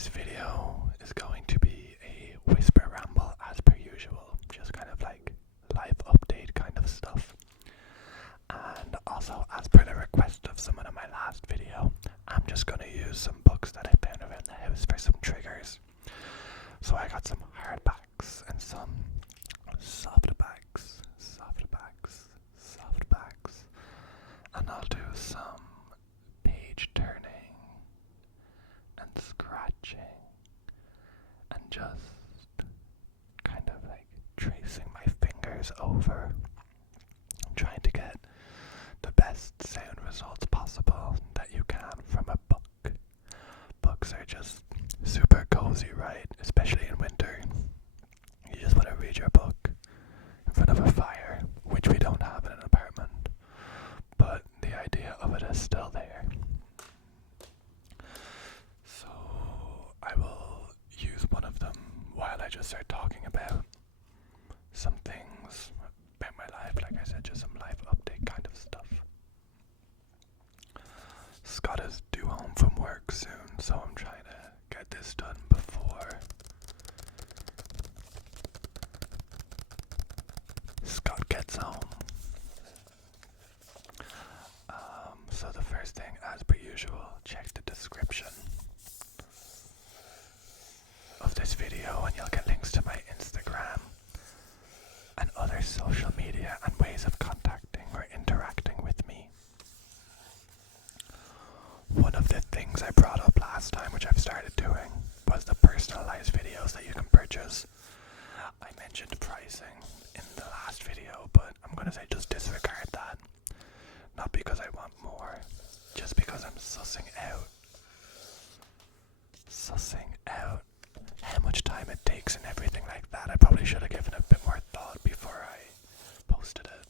This video is going to be a whisper ramble as per usual, just kind of like live update kind of stuff. And also, as per the request of someone in my last video, I'm just going to use some books that I found around the house for some triggers. So I got some hardbacks and some softbacks, and I'll do some page turning and scratching and just kind of like tracing my fingers over, trying to get the best sound results possible that you can from a book. Books are just super cozy, right? Especially in winter. You just want to read your book in front of a fire, which we don't have in an apartment, but the idea of it is still there. So I will use one of them while I just start talking about some things about my life. Like I said, just some life update kind of stuff. Scott is due home from work soon, so I'm trying to get this done before Scott gets home. So the first thing, as per usual, check the description of this video and you'll get links to my Instagram and other social media and ways of contacting or interacting with me. One of the things I brought up last time, which I've started doing, was the personalized videos that you can purchase. I mentioned pricing in the last video, but I'm going to say just disregard that. Not because I want more, just because I'm sussing out how much time it takes and everything like that. I probably should have given a bit more thought before I posted it.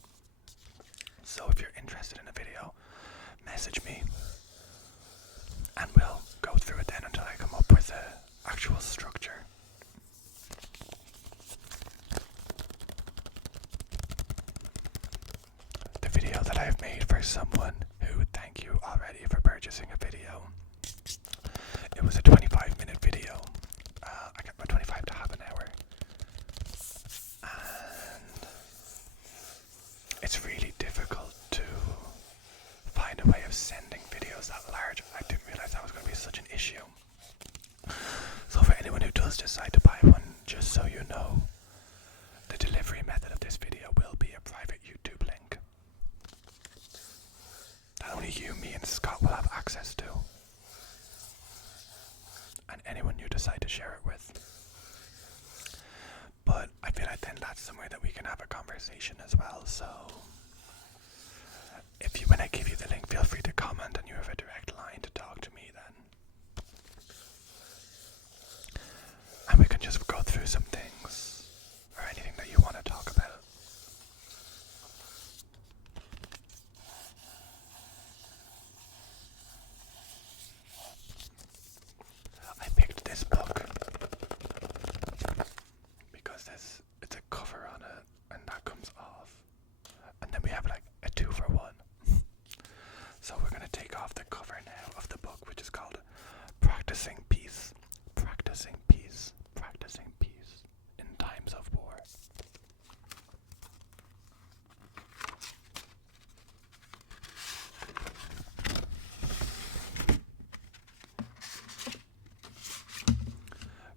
So if you're interested in a video, message me and we'll go through it then until I come up with the actual structure. The video that I've made for someone who, thank you already for purchasing a video. It was a 25-minute video. I got about 25 to half an hour. And it's really difficult to find a way of sending videos that large. I didn't realize that was going to be such an issue. So for anyone who does decide to buy one, just so you know, the delivery method of this video will be a private YouTube link that only you, me, and Scott will have access to. And anyone you decide to share it with. But I feel like then that's somewhere that we can have a conversation as well. So if you, when I give you the link, feel free to comment and you have a direct line to talk to me then. And we can just go through some things or anything that you want to talk about. I picked this book because it's a cover on it and that comes off. And then we have like a 2-for-1. So we're going to take off the cover now of the book, which is called Practicing Peace in Times of War.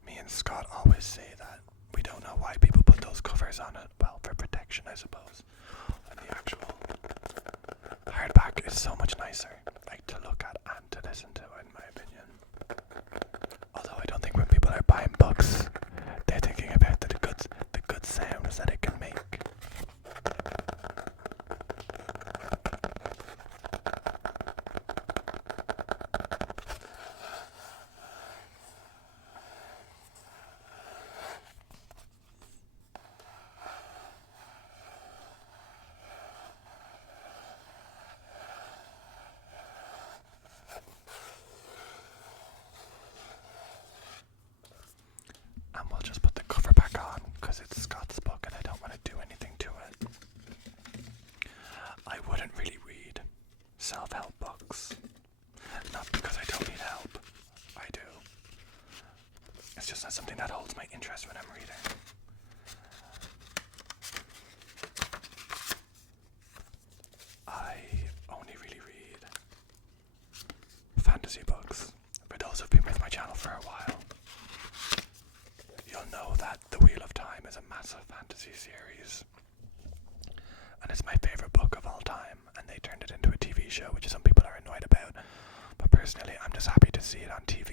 Me and Scott always say that we don't know why people put those covers on it. Well, for protection, I suppose. And the actual hardback is so much nicer, like to look at and to listen to, in my opinion. Although I don't think when people are buying books, they're thinking about the good sounds that it can make. stressed when I'm reading. I only really read fantasy books. For those who've been with my channel for a while, you'll know that The Wheel of Time is a massive fantasy series. And it's my favourite book of all time, and they turned it into a TV show, which some people are annoyed about. But personally, I'm just happy to see it on TV.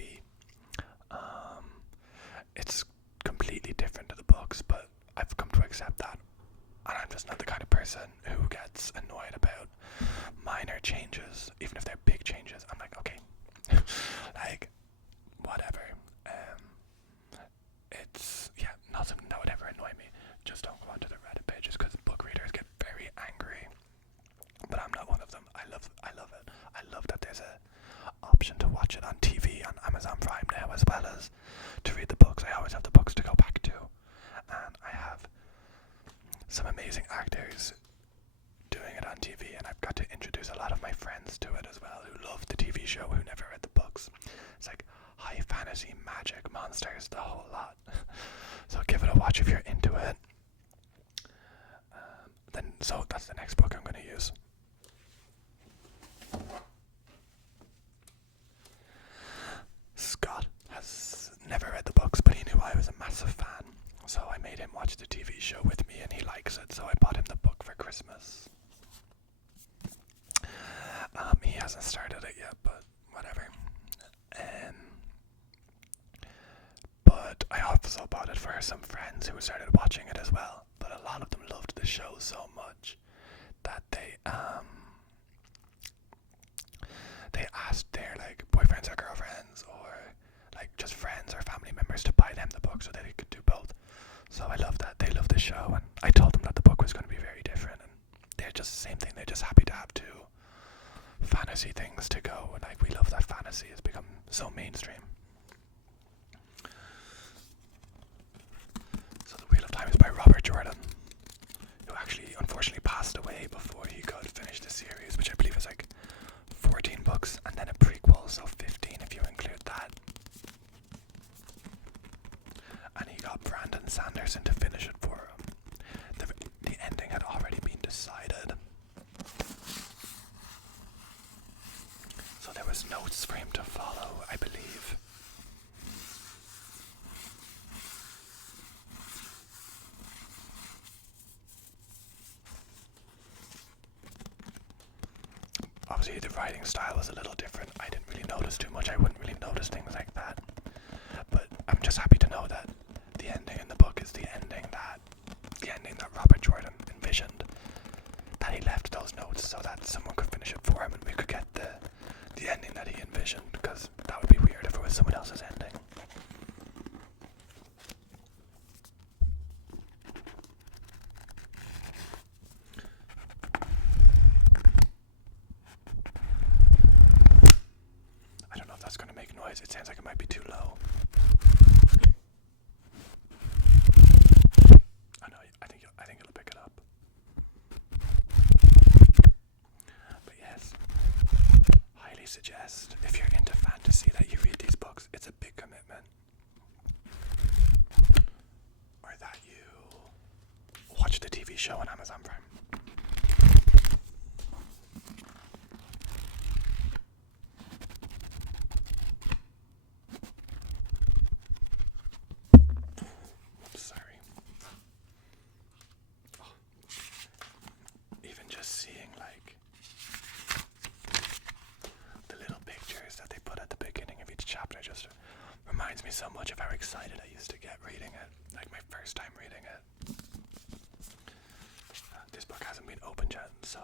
It's completely different to the books, but I've come to accept that. And I'm just not the kind of person who gets annoyed about minor changes, even if they're big changes. I'm like, okay, like, whatever. It's, yeah, not something that would ever annoy me. Just don't go onto the Reddit pages, because book readers get very angry. But I'm not one of them. I love it. I love that there's a option to watch it on TV on Amazon Prime now, as well as to read the books. I always have the books to go back to, and I have some amazing actors doing it on TV, and I've got to introduce a lot of my friends to it as well, who love the TV show, who never read the books. It's like high fantasy, magic, monsters, the whole lot. So give it a watch if you're into it. So that's the next book I'm going to use. Scott has never read the books, but he knew I was a massive fan, so I made him watch the TV show with me, and he likes it, so I bought him the book for Christmas. He hasn't started it yet, but whatever. But I also bought it for some friends who started watching it as well, but a lot of them loved the show so much that they asked their like boyfriends or girlfriends or like just friends or family members to buy them the book so that they could do both. So I love that. They love the show, and I told them that the book was going to be very different, and they're just the same thing. They're just happy to have two fantasy things to go, and like we love that fantasy has become so mainstream. So The Wheel of Time is by Robert Jordan, who actually unfortunately passed away before he could finish the series, which I believe is like 14 books and then a prequel, so 15 if you include that. And he got Brandon Sanderson to finish it for him. The ending had already been decided, so there was notes for him to follow, I believe. Obviously the writing style was a little different. I didn't really notice too much. I wouldn't really notice things like that. But I'm just happy to know that the ending in the book is the ending that Robert Jordan envisioned. That he left those notes so that someone could finish it for him and we could get the ending that he envisioned, because that would be weird if it was someone else's ending. I don't know if that's going to make noise. It sounds like it might be too low. I know. I think it'll pick it up. But yes, highly suggest if you're into fantasy that you read these books. It's a big commitment. Or that you watch the TV show on Amazon Prime. Sorry. Oh. Even just seeing like the little pictures that they put at the beginning of each chapter just reminds me so much of how excited I used to get reading it, like my first time reading it. This book hasn't been opened yet, so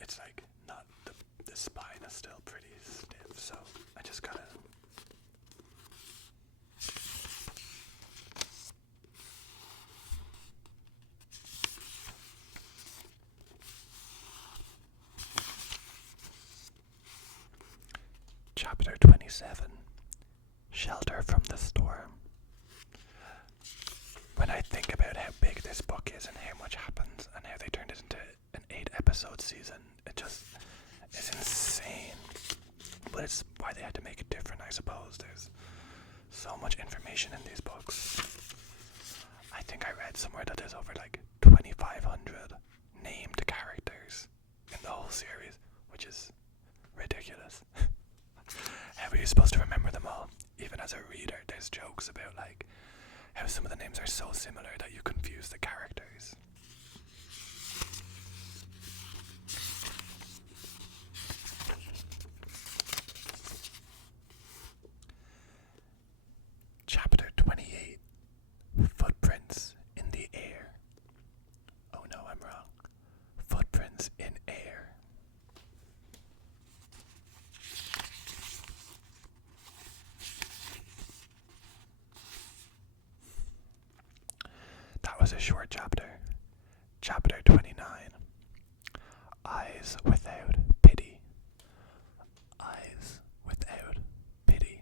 it's like not the spine is still pretty stiff, so I just gotta Chapter 27, Shelter from the Storm. When I think about how big this book is and how much happens and how they turned it into an 8-episode season, it just is insane. But it's why they had to make it different, I suppose. There's so much information in these books. I think I read somewhere that there's over like 2,500 named characters in the whole series, which is ridiculous. How are you supposed to remember them all? Even as a reader, there's jokes about like how some of the names are so similar that you confuse the characters. Chapter 28, Footprints in the Air. Oh no, I'm wrong. Footprints in Air. That was a short chapter. Chapter 29. Eyes Without Pity. Eyes without pity.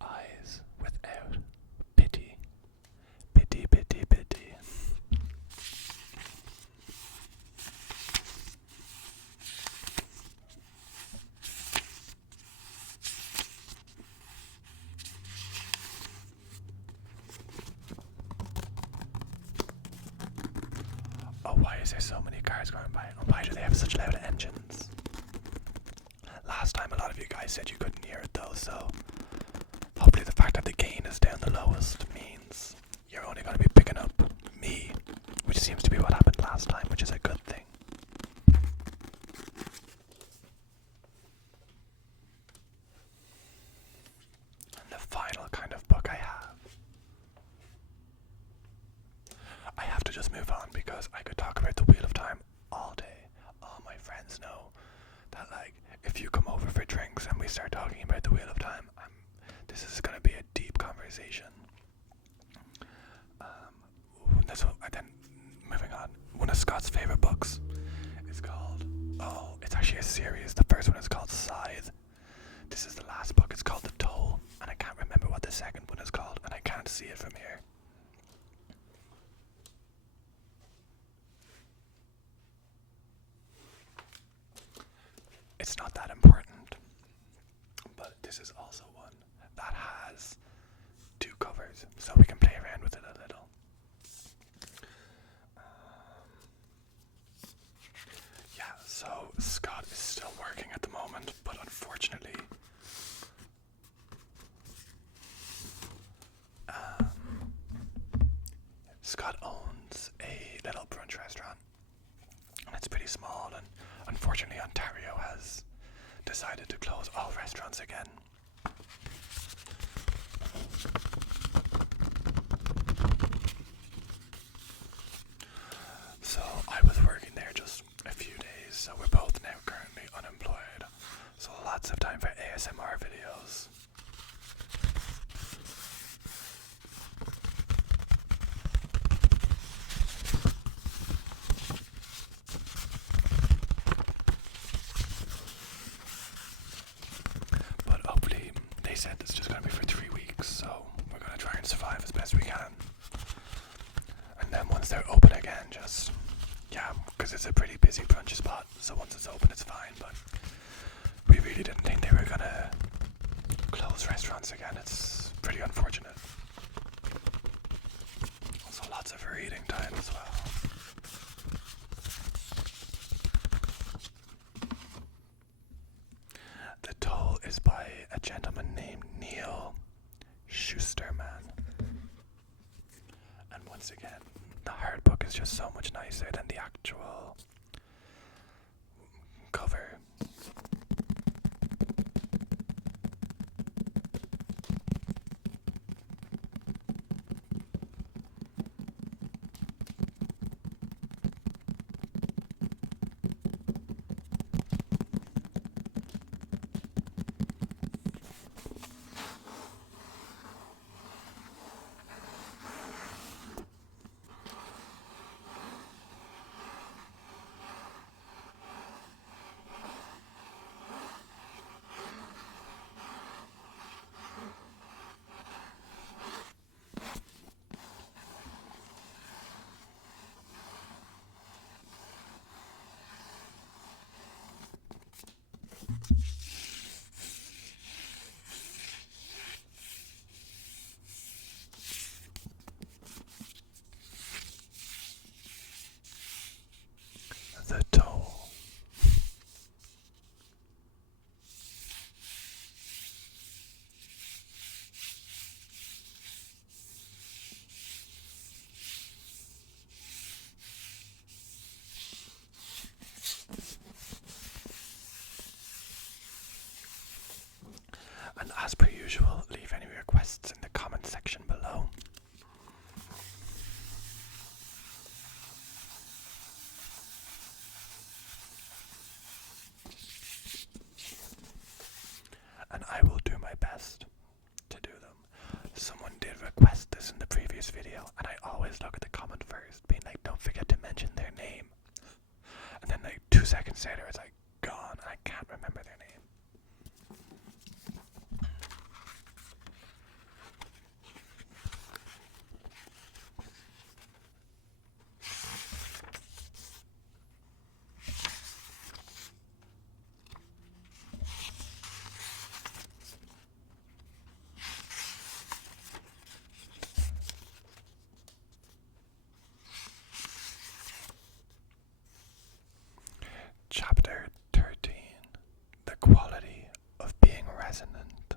Eyes without pity. Pity, pity, pity. Oh, why is there so many cars going by? And why do they have such loud engines? Last time a lot of you guys said you couldn't hear it though, so hopefully the fact that the gain is down the lowest means you're only going to be picking up me, which seems to be what happened last time, which is a good thing. And the final kind of book I have to just move on because I could talk about the Wheel of Time all day. All my friends know that, like, if you come over for drinks and we start talking about the Wheel of Time, this is going to be a deep conversation. Then moving on, one of Scott's favorite books is called, it's actually a series. The first one is called Scythe. This is the last book. It's called The Toll, and I can't remember what the second one is called, and I can't see it from here. It's not that important, but this is also one that has two covers, so we can play around with it a little. So Scott is still working at the moment, but unfortunately, Scott owns a little brunch restaurant, and it's pretty small, and unfortunately Ontario has decided to close all restaurants again. So I was working there just a few days, so we're both now currently unemployed. So lots of time for ASMR videos. But hopefully, they said it's just going to be for 3 weeks, so we're going to try and survive as best we can. And then once they're open again, because it's a pretty busy brunch spot, so once it's open it's fine, but we really didn't think they were going to close restaurants again. It's pretty unfortunate. Also lots of reading time as well. The Toll is by a gentleman named Neil Schusterman. And once again, the hard book is just so much nicer than the actual cover. resonant.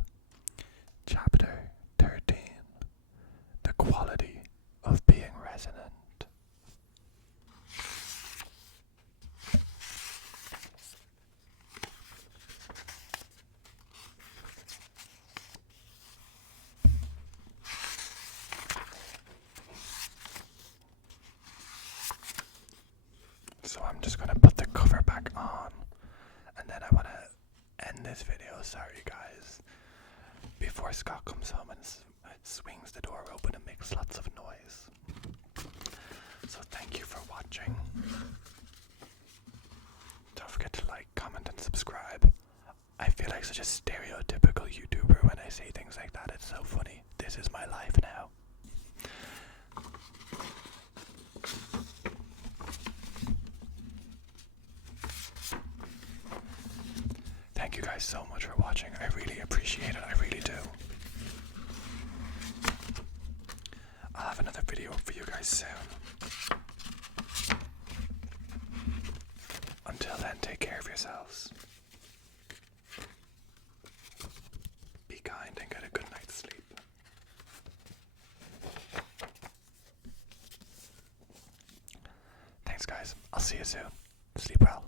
Chapter 13. The quality of being resonant. So I'm just going to put the cover back on, and then I want to end this video, sorry guys, before Scott comes home and swings the door open and makes lots of noise. So thank you for watching. Don't forget to like, comment, and subscribe. I feel like such a stereotypical YouTuber when I say things like that. It's so funny. This is my life now. Thank you guys so much for watching. I really appreciate it. I really do. I'll have another video up for you guys soon. Until then, take care of yourselves. Be kind and get a good night's sleep. Thanks guys. I'll see you soon. Sleep well.